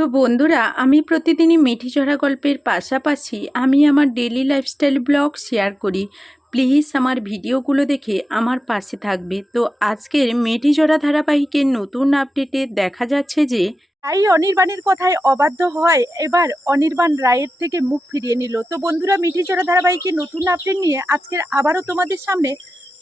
তো বন্ধুরা, আমি প্রতিদিনই মেঠিঝরা গল্পের পাশাপাশি আমি আমার ডেলি লাইফস্টাইল ব্লগ শেয়ার করি। প্লিজ আমার ভিডিওগুলো দেখে আমার পাশে থাকবে। তো আজকের মেঠিঝরা ধারাবাহিকের নতুন আপডেটে দেখা যাচ্ছে যে, তাই অনির্বাণের কথায় অবাধ্য হয় এবার অনির্বাণ রায়ের থেকে মুখ ফিরিয়ে নিল। তো বন্ধুরা মিঠি চড়া ধারাবাহিকের নতুন আপডেট নিয়ে আজকের আবারও তোমাদের সামনে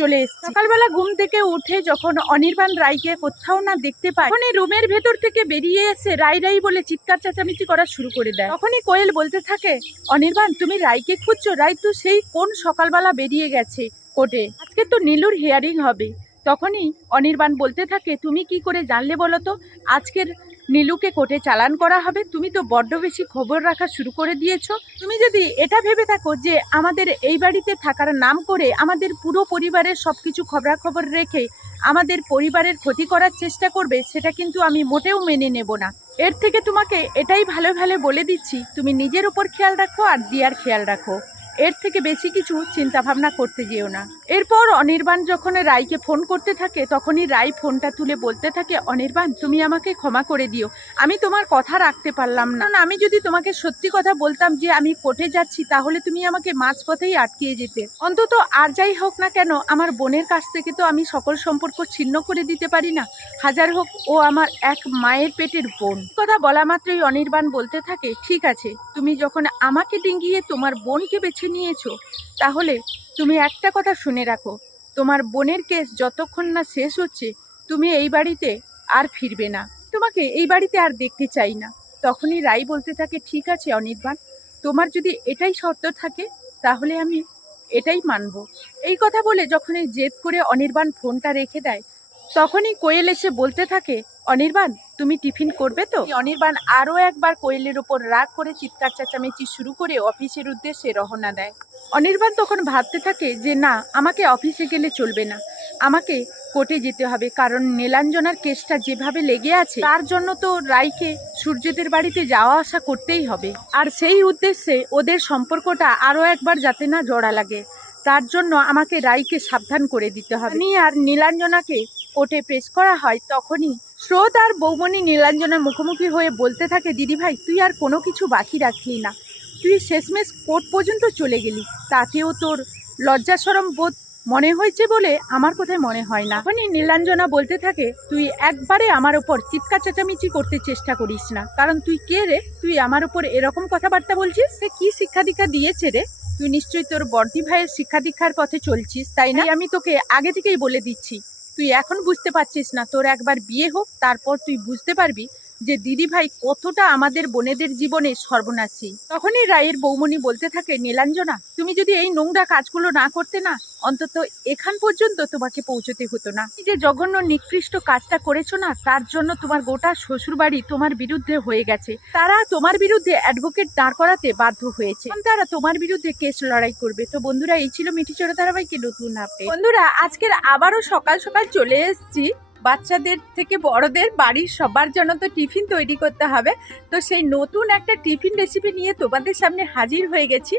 চলে এসেছি। সকালবেলা ঘুম থেকে উঠে যখন অনির্বাণ রায়কে কোথাও না দেখতে পায়, তখনই রুমের ভেতর থেকে বেরিয়ে এসে রাই রাই বলে চিৎকার, চেঁচামেচি করা শুরু করে দেয়। তখনই কোয়েল বলতে থাকে, অনির্বাণ, তুমি রায়কে খুঁজছো? রায় তো সেই কোন সকালবেলা বেরিয়ে গেছে কোর্টে? আজকে তো নীলুর হিয়ারিং হবে। তখনই অনির্বাণ বলতে থাকে, তুমি কি করে জানলে বলো তো? আজকের নীলুকে কোর্টে চালান করা হবে, তুমি তো বড্ড বেশি খবর রাখা শুরু করে দিয়েছ। তুমি যদি এটা ভেবে থাকো যে আমাদের এই বাড়িতে থাকার নাম করে আমাদের পুরো পরিবারের সব কিছু খবরাখবর রেখে আমাদের পরিবারের ক্ষতি করার চেষ্টা করবে, সেটা কিন্তু আমি মোটেও মেনে নেব না। এর থেকে তোমাকে এটাই ভালো ভালো বলে দিচ্ছি, তুমি নিজের উপর খেয়াল রাখো আর দিয়ার খেয়াল রাখো। এর থেকে বেশি কিছু চিন্তা ভাবনা করতে যেও না। এরপর অনির্বাণ যখন রায়কে ফোন করতে থাকে, তখনই রায় ফোনটা তুলে বলতে থাকে, অনির্বাণ, তুমি আমাকে ক্ষমা করে দিও। আমি তোমার কথা রাখতে পারলাম না। আমি যদি তোমাকে সত্যি কথা বলতাম যে আমি কোর্টে যাচ্ছি, তাহলে তুমি আমাকে মাঝপথেই আটকিয়ে যেতে। অন্তত আর যাই হোক না কেন, আমার বোনের কাছ থেকে তো আমি সকল সম্পর্ক ছিন্ন করে দিতে পারি না। হাজার হোক, ও আমার এক মায়ের পেটের বোন। কথা বলা মাত্রই অনির্বাণ বলতে থাকে, ঠিক আছে, তুমি যখন আমাকে ডিঙ্গিয়ে তোমার বোনকে বেছে নিয়েছো? তাহলে তুমি একটা কথা শুনে রাখো। তোমার বোনের কেস যতক্ষণ না শেষ হচ্ছে, তুমি এই বাড়িতে আর ফিরবে না। তোমাকে এই বাড়িতে আর দেখতে চাই না। তখনই রাই বলতে থাকে, ঠিক আছে, অনির্বাণ। তোমার যদি এটাই শর্ত থাকে, তাহলে আমি এটাই মানব। এই কথা বলে যখনই জেদ করে অনির্বাণ ফোনটা রেখে দেয়, তখনই কোয়েল এসে বলতে থাকে অনির্বাণ তুমি টিফিন করবে তো? অনির্বাণ আরও একবার কোয়েলের ওপর রাগ করে চিৎকার চেঁচামেচি শুরু করে অফিসের উদ্দেশ্যে রওনা দেয়। অনির্বাণ তখন ভাবতে থাকে যে না আমাকে অফিসে গেলে চলবে না। আমাকে কোর্টে যেতে হবে কারণ নীলাঞ্জনার কেসটা যেভাবে লেগে আছে তার জন্য তো রায়কে সূর্যদের বাড়িতে যাওয়া আসা করতেই হবে। আর সেই উদ্দেশ্যে ওদের সম্পর্কটা আরও একবার যাতে না জড়া লাগে তার জন্য আমাকে রায়কে সাবধান করে দিতে হবে। নিয়ে আর নীলাঞ্জনাকে কোর্টে পেশ করা হয়, তখনই স্রোত আর বৌমণি নীলাঞ্জনার মুখোমুখি হয়ে বলতে থাকে দিদিভাই তুই আর কোনো কিছু বাকি রাখলি না। তুই শেষমেশ কোর্ট পর্যন্ত চলে গেলি। তাতেও তোর লজ্জা সরম বোধ মনে হয়েছে বলে আমার কোথায় মনে হয় না। তখনই নীলাঞ্জনা বলতে থাকে, তুই একবারে আমার ওপর চিৎকার চেঁচামেচি করতে চেষ্টা করিস না। কারণ তুই কে রে? তুই আমার ওপর এরকম কথাবার্তা বলছিস? সে কি শিক্ষা দীক্ষা দিয়েছে রে? তুই নিশ্চয়ই তোর বর্দি ভাইয়ের শিক্ষা দীক্ষার পথে চলছিস, তাই না? আমি তোকে আগে থেকেই বলে দিচ্ছি তুই এখন বুঝতে পারছিস না তোর একবার বিয়ে হোক তারপর তুই বুঝতে পারবি যে দিদি ভাই কতটা আমাদের বোনেদের জীবনে সর্বনাশী। তখনই রায়ের বৌমণি বলতে থাকে, নীলাঞ্জনা, তুমি যদি এই নোংরা কাজগুলো না করতে না, অন্তত এখান পর্যন্ত তোমাকে পৌঁছতে হতো না। যে জঘন্য নিকৃষ্ট কাজটা করেছ না, তার জন্য তোমার গোটা শ্বশুরবাড়ি তোমার বিরুদ্ধে হয়ে গেছে। তারা তোমার বিরুদ্ধে অ্যাডভোকেট দাঁড় করাতে বাধ্য হয়েছে। তারা তোমার বিরুদ্ধে কেস লড়াই করবে। তো বন্ধুরা, এই ছিল মিঠিচড়া ধারাবাহিকের নতুন আপডেট বন্ধুরা, আজকের আবারও সকাল সকাল চলে এসেছি। বাচ্চাদের থেকে বড়দের বাড়ির সবার জন্য তো টিফিন তৈরি করতে হবে। তো সেই নতুন একটা টিফিন রেসিপি নিয়ে তোমাদের সামনে হাজির হয়ে গেছি।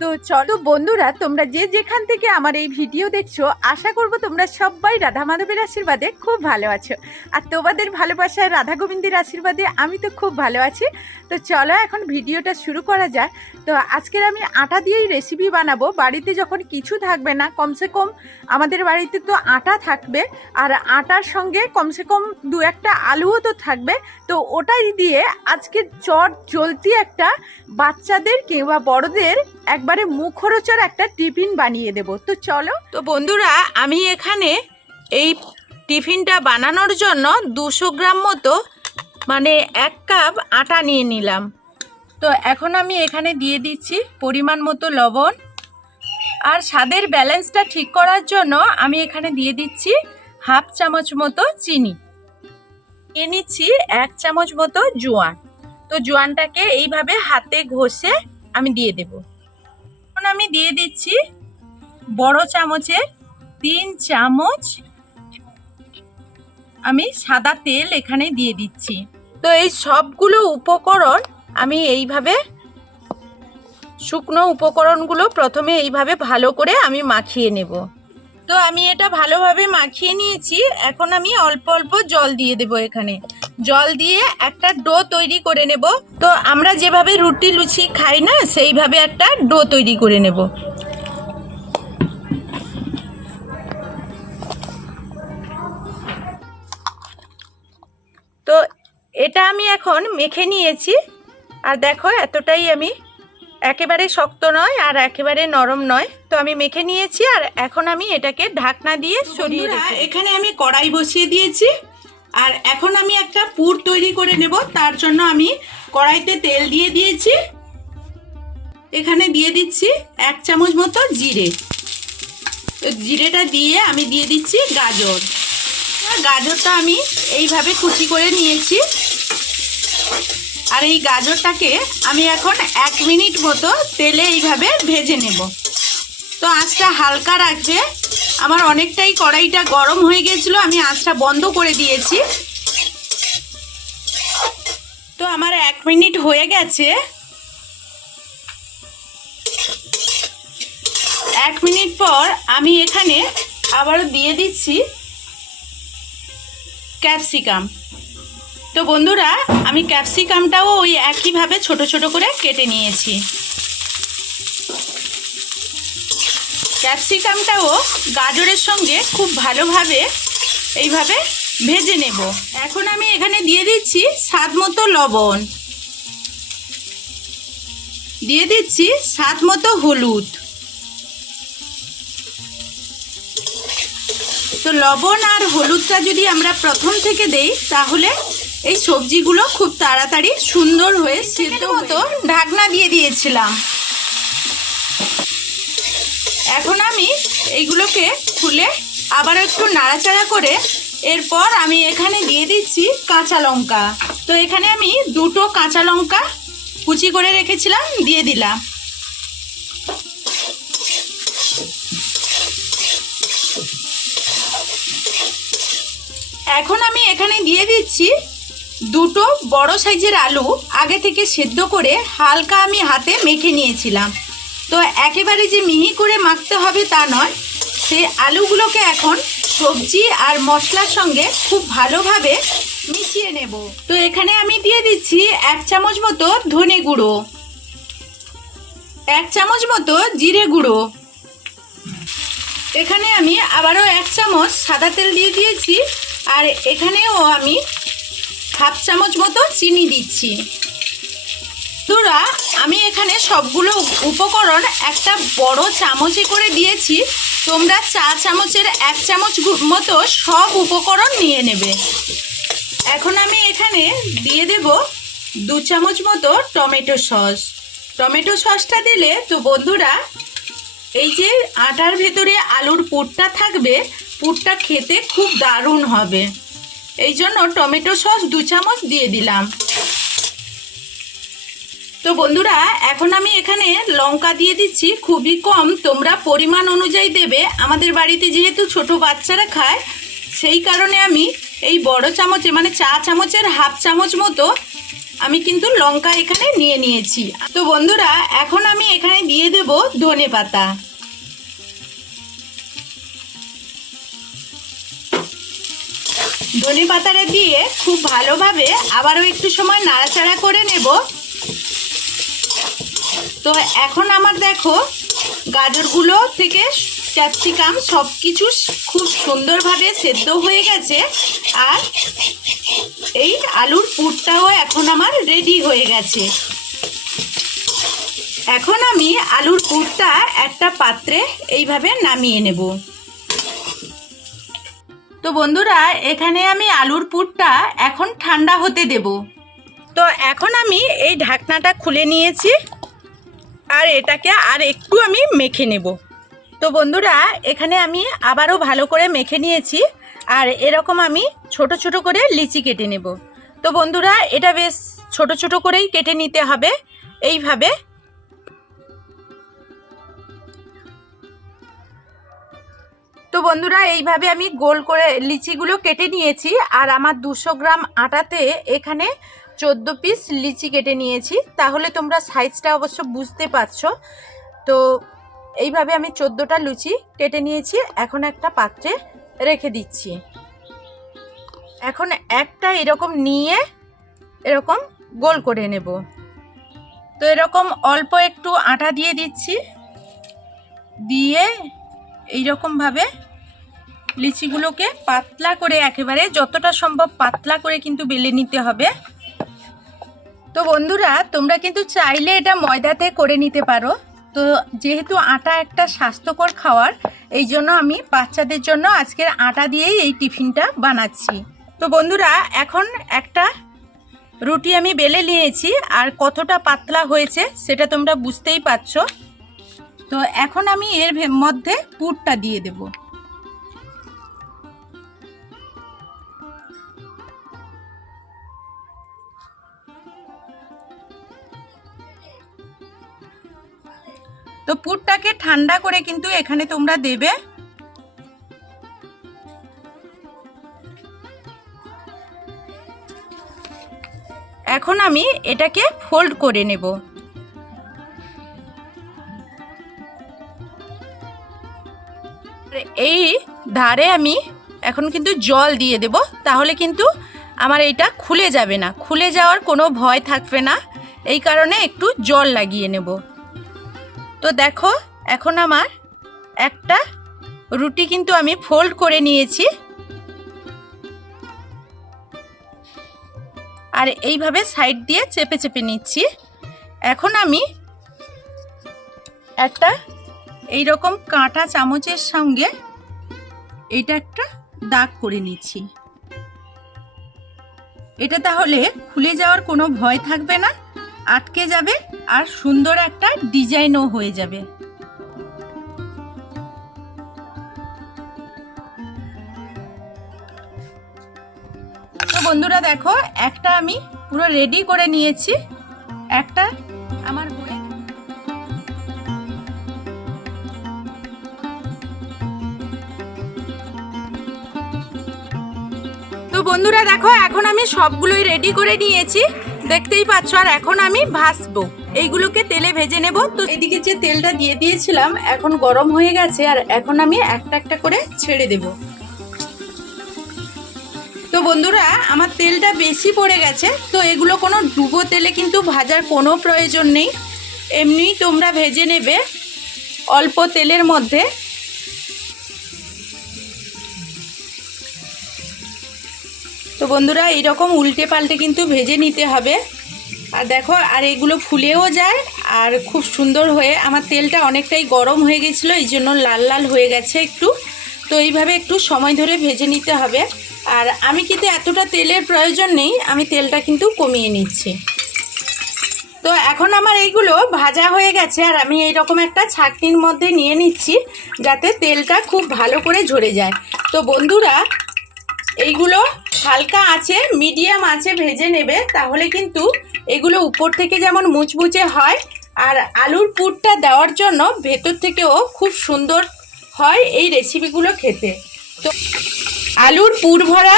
তো চলো বন্ধুরা, তোমরা যে যেখান থেকে আমার এই ভিডিও দেখছ, আশা করব তোমরা সবাই রাধা মাধবের আশীর্বাদে খুব ভালো আছো। আর তোমাদের ভালোবাসায় রাধা গোবিন্দের আশীর্বাদে আমি তো খুব ভালো আছি। তো চলো এখন ভিডিওটা শুরু করা যায় তো আজকের আমি আটা দিয়েই রেসিপি বানাবো। বাড়িতে যখন কিছু থাকবে না, কমসে কম আমাদের বাড়িতে তো আটা থাকবে। আর আটার সঙ্গে কমসে কম দু একটা আলুও তো থাকবে। তো ওটাই দিয়ে আজকে চট চলতি একটা বাচ্চাদের কিংবা বড়দের একবারে মুখরোচর একটা টিফিন বানিয়ে দেব। তো চলো। তো বন্ধুরা, আমি এখানে এই টিফিনটা বানানোর জন্য দুশো গ্রাম মতো মানে এক কাপ আটা নিয়ে নিলাম। তো এখন আমি এখানে দিয়ে দিচ্ছি পরিমাণ মতো লবণ। আর স্বাদের ব্যালেন্সটা ঠিক করার জন্য আমি এখানে দিয়ে দিচ্ছি হাফ চামচ মতো চিনি। নিয়ে নিচ্ছি এক চামচ মতো জোয়ান। তো জোয়ানটাকে এইভাবে হাতে ঘষে আমি দিয়ে দেব। এখন আমি দিয়ে দিচ্ছি বড় চামচে তিন চামচ আমি সাদা তেল এখানে দিয়ে দিচ্ছি। তো এই সবগুলো উপকরণ আমি এইভাবে শুকনো উপকরণগুলো প্রথমে এইভাবে ভালো করে আমি মাখিয়ে নেব। তো আমি এটা ভালোভাবে মাখিয়ে নিয়েছি। এখন আমি অল্প অল্প জল দিয়ে দেব এখানে। জল দিয়ে একটা ডো তৈরি করে নেব। তো আমরা যেভাবে রুটি লুচি খাই না, সেইভাবে একটা ডো তৈরি করে নেব। তো এটা আমি এখন মেখে নিয়েছি। আর দেখো, এতটাই আমি একেবারে শক্ত নয় আর একেবারে নরম নয়। তো আমি মেখে নিয়েছি আর এখন আমি এটাকে ঢাকনা দিয়ে সরিয়ে এখানে আমি কড়াই বসিয়ে দিয়েছি। আর এখন আমি একটা পুর তৈরি করে নেব। তার জন্য আমি কড়াইতে তেল দিয়ে দিয়েছি। এখানে দিয়ে দিচ্ছি এক চামচ মতো জিরে। তো জিরেটা দিয়ে আমি দিয়ে দিচ্ছি গাজর। গাজরটা আমি এইভাবে কুচি করে নিয়েছি। আর এই গাজরটাকে আমি এখন এক মিনিট মতো তেলে এইভাবে ভেজে নেব। তো আঁচটা হালকা রাখবে। আমার অনেকটাই কড়াইটা গরম হয়ে গেছিল, আমি আঁচটা বন্ধ করে দিয়েছি। তো আমার এক মিনিট হয়ে গেছে। এক মিনিট পর আমি এখানে আবারও দিয়ে দিচ্ছি ক্যাপসিকাম। তো বন্ধুরা, আমি ক্যাপসিকামটাও ওই একইভাবে ছোট ছোট করে কেটে নিয়েছি। ক্যাপসিকামটাও গাজরের সঙ্গে খুব ভালোভাবে এইভাবে ভেজে নেব। এখন আমি এখানে দিয়ে দিচ্ছি স্বাদ মতো লবণ। দিয়ে দিচ্ছি স্বাদ মতো হলুদ। তো লবণ আর হলুদটা যদি আমরা প্রথম থেকে দেই, তাহলে এই সবজিগুলো খুব তাড়াতাড়ি সুন্দর হয়ে সিদ্ধ মতো ঢাকনা দিয়ে দিয়েছিলাম। এখন আমি এইগুলোকে খুলে আবার একটু নাড়াচাড়া করে এরপর আমি এখানে দিয়ে দিচ্ছি কাঁচা লঙ্কা। তো এখানে আমি দুটো কাঁচা লঙ্কা কুচি করে রেখেছিলাম দিয়ে দিলাম। এখন আমি এখানে দিয়ে দিচ্ছি দুটো বড় সাইজের আলু আগে থেকে সেদ্ধ করে হালকা আমি হাতে মেখে নিয়েছিলাম। তো একেবারে যে মিহি করে মাখতে হবে তা নয়, সেই আলুগুলোকে এখন সবজি আর মশলার সঙ্গে খুব ভালোভাবে মিশিয়ে নেব। তো এখানে আমি দিয়ে দিচ্ছি এক চামচ মতো ধনে গুঁড়ো, এক চামচ মতো জিরে গুঁড়ো। এখানে আমি আবারও এক চামচ সাদা তেল দিয়ে দিয়েছি, আর এখানেও আমি হাফ চামচ মতো চিনি দিচ্ছি। বন্ধুরা, আমি এখানে সবগুলো উপকরণ একটা বড় চামচে করে দিয়েছি। তোমরা চা চামচের এক চামচ মতো সব উপকরণ নিয়ে নেবে। এখন আমি এখানে দিয়ে দেব দু চামচ মতো টমেটো সস। টমেটো সসটা দিলে তো বন্ধুরা, এই যে আটার ভেতরে আলুর পুরটা থাকবে, পুরটা খেতে খুব দারুণ হবে। এই জন্য টমেটো সস দু চামচ দিয়ে দিলাম। তো বন্ধুরা, এখন আমি এখানে লঙ্কা দিয়ে দিচ্ছি। খুবই কম, তোমরা পরিমাণ অনুযায়ী দেবে। আমাদের বাড়িতে যেহেতু ছোট বাচ্চারা খায়, সেই কারণে আমি এই বড় চামচে মানে চা চামচের হাফ চামচ মতো আমি কিন্তু লঙ্কা এখানে নিয়ে নিয়েছি। তো বন্ধুরা, এখন আমি এখানে দিয়ে দেব ধনে পাতা। ধনে পাতাটা দিয়ে খুব ভালোভাবে আবারও একটু সময় নাড়াচাড়া করে নেব। তো এখন আমার দেখো, গাজরগুলো থেকে ক্যাপসিকাম সব কিছু খুব সুন্দরভাবে সেদ্ধ হয়ে গেছে আর এই আলুর পুরটাও এখন আমার রেডি হয়ে গেছে। এখন আমি আলুর পুরটা একটা পাত্রে এইভাবে নামিয়ে নেব। তো বন্ধুরা, এখানে আমি আলুর পুরটা এখন ঠান্ডা হতে দেব। তো এখন আমি এই ঢাকনাটা খুলে নিয়েছি আর এটাকে আর একটু আমি মেখে নেব। তো বন্ধুরা, এখানে আমি আবারও ভালো করে মেখে নিয়েছি আর এরকম আমি ছোট ছোট করে লিচি কেটে নেব। তো বন্ধুরা, এটা বেশ ছোট ছোট করেই কেটে নিতে হবে। এইভাবে তো বন্ধুরা, এইভাবে আমি গোল করে লিচিগুলো কেটে নিয়েছি, আর আমার দুশো গ্রাম আটাতে এখানে চোদ্দ পিস লিচি কেটে নিয়েছি। তাহলে তোমরা সাইজটা অবশ্য বুঝতে পারছ। তো এইভাবে আমি চোদ্দোটা লুচি কেটে নিয়েছি, এখন একটা পাত্রে রেখে দিচ্ছি। এখন একটা এরকম নিয়ে এরকম গোল করে নেব। তো এরকম অল্প একটু আটা দিয়ে দিচ্ছি। দিয়ে এইরকমভাবে লিচিগুলোকে পাতলা করে একেবারে যতটা সম্ভব পাতলা করে কিন্তু বেলে নিতে হবে। তো বন্ধুরা, তোমরা কিন্তু চাইলে এটা ময়দাতে করে নিতে পারো। তো যেহেতু আটা একটা স্বাস্থ্যকর খাওয়ার, এই জন্য আমি বাচ্চাদের জন্য আজকের আটা দিয়েই এই টিফিনটা বানাচ্ছি। তো বন্ধুরা, এখন একটা রুটি আমি বেলে নিয়েছি, আর কতটা পাতলা হয়েছে সেটা তোমরা বুঝতেই পারছ। তো এখন আমি এর মধ্যে পুরটা দিয়ে দেব। তো পুরটাকে ঠান্ডা করে কিন্তু এখানে তোমরা দেবে। এখন আমি এটাকে ফোল্ড করে নেব। ধারে আমি এখন কিন্তু জল দিয়ে দেব, তাহলে কিন্তু আমার এইটা খুলে যাবে না। খুলে যাওয়ার কোনো ভয় থাকবে না। এই কারণে একটু জল লাগিয়ে নেব। তো দেখো, এখন আমার একটা রুটি কিন্তু আমি ফোল্ড করে নিয়েছি। আর এইভাবে সাইড দিয়ে চেপে চেপে নিচ্ছি। এখন আমি একটা এই রকম কাঁটা চামচের সঙ্গে এটা একটা দাগ করে নিচ্ছি। এটা তাহলে খুলে যাওয়ার কোনো ভয় থাকবে না, আটকে যাবে আর সুন্দর একটা ডিজাইনও হয়ে যাবে। তো বন্ধুরা দেখো, একটা আমি পুরো রেডি করে নিয়েছি। একটা আমার বন্ধুরা দেখো, এখন আমি সবগুলোই রেডি করে নিয়েছি। দেখতেই পাচ্ছ, আর এখন আমি ভাসবো। এইগুলোকে তেলে ভেজে নেব। তো এদিকে যে তেলটা দিয়ে দিয়েছিলাম, এখন গরম হয়ে গেছে, আর এখন আমি একটা একটা করে ছেড়ে দেব। তো বন্ধুরা, আমার তেলটা বেশি পড়ে গেছে, তো এগুলো কোনো ডুবো তেলে কিন্তু ভাজার কোনো প্রয়োজন নেই। এমনি তোমরা ভেজে নেবে অল্প তেলের মধ্যে। বন্ধুরা, এইরকম উল্টে পাল্টে কিন্তু ভেজে নিতে হবে। আর দেখো, আর এগুলো ফুলেও যায়, আর খুব সুন্দর হয়ে আমার তেলটা অনেকটাই গরম হয়ে গেছিল, এই জন্য লাল লাল হয়ে গেছে একটু। তো এইভাবে একটু সময় ধরে ভেজে নিতে হবে। আর আমি কিন্তু এতটা তেলের প্রয়োজন নেই, আমি তেলটা কিন্তু কমিয়ে নিচ্ছি। তো এখন আমার এইগুলো ভাজা হয়ে গেছে, আর আমি এই রকম একটা ছাকনির মধ্যে নিয়ে নিচ্ছি, যাতে তেলটা খুব ভালো করে ঝরে যায়। তো বন্ধুরা, এইগুলো হালকা আছে মিডিয়াম আছে, ভেজে নেবে। তাহলে কিন্তু এগুলো উপর থেকে যেমন মুচমুচে হয়, আর আলুর পুরটা দেওয়ার জন্য ভেতর থেকেও খুব সুন্দর হয় এই রেসিপিগুলো খেতে। তো আলুর পুর ভরা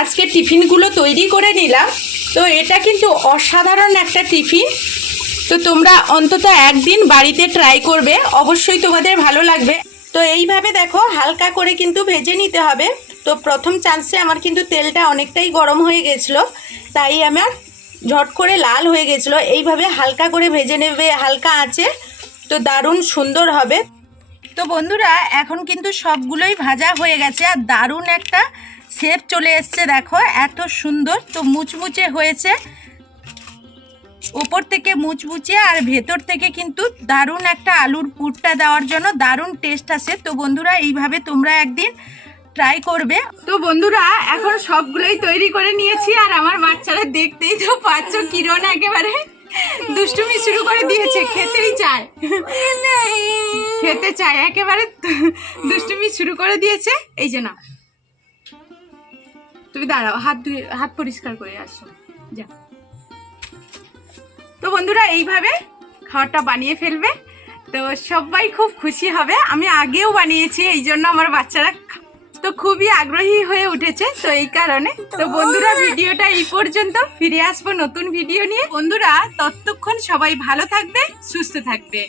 আজকে টিফিনগুলো তৈরি করে নিলাম। তো এটা কিন্তু অসাধারণ একটা টিফিন। তো তোমরা অন্তত একদিন বাড়িতে ট্রাই করবে, অবশ্যই তোমাদের ভালো লাগবে। তো এইভাবে দেখো, হালকা করে কিন্তু ভেজে নিতে হবে। তো প্রথম চান্সে আমার কিন্তু তেলটা অনেকটাই গরম হয়ে গেছিল, তাই আমার ঝট করে লাল হয়ে গেছিল। এইভাবে হালকা করে ভেজে নেবে, হালকা আছে তো দারুণ সুন্দর হবে। তো বন্ধুরা, এখন কিন্তু সবগুলোই ভাজা হয়ে গেছে, আর দারুণ একটা শেপ চলে এসছে, দেখো, এত সুন্দর, তো মুচমুচে হয়েছে। ওপর থেকে মুচমুচে আর ভেতর থেকে কিন্তু দারুণ একটা আলুর পুরটা দেওয়ার জন্য দারুণ টেস্ট আসে। তো বন্ধুরা, এইভাবে তোমরা একদিন ট্রাই করবে। তো বন্ধুরা, এখন সবগুলোই তৈরি করে নিয়েছি আর আমার বাচ্চারা দেখতেই তো পাচ্ছ কিরণ একেবারে দুষ্টুমি শুরু করে দিয়েছে, খেতেই চায়। খেতে চায়, একেবারে দুষ্টুমি শুরু করে দিয়েছে। এই যে না তুমি দাঁড়াও, হাত ধুয়ে, হাত পরিষ্কার করে আসো। যা। তো বন্ধুরা, এইভাবে খাবারটা বানিয়ে ফেলবে। তো সবাই খুব খুশি হবে। আমি আগেও বানিয়েছি, এই জন্য আমার বাচ্চারা তো খুবই আগ্রহী হয়ে উঠেছে, তো এই কারণে। তো বন্ধুরা, ভিডিওটা এই পর্যন্ত। ফিরে আসব নতুন ভিডিও নিয়ে। বন্ধুরা, ততক্ষণ সবাই ভালো থাকবে, সুস্থ থাকবে।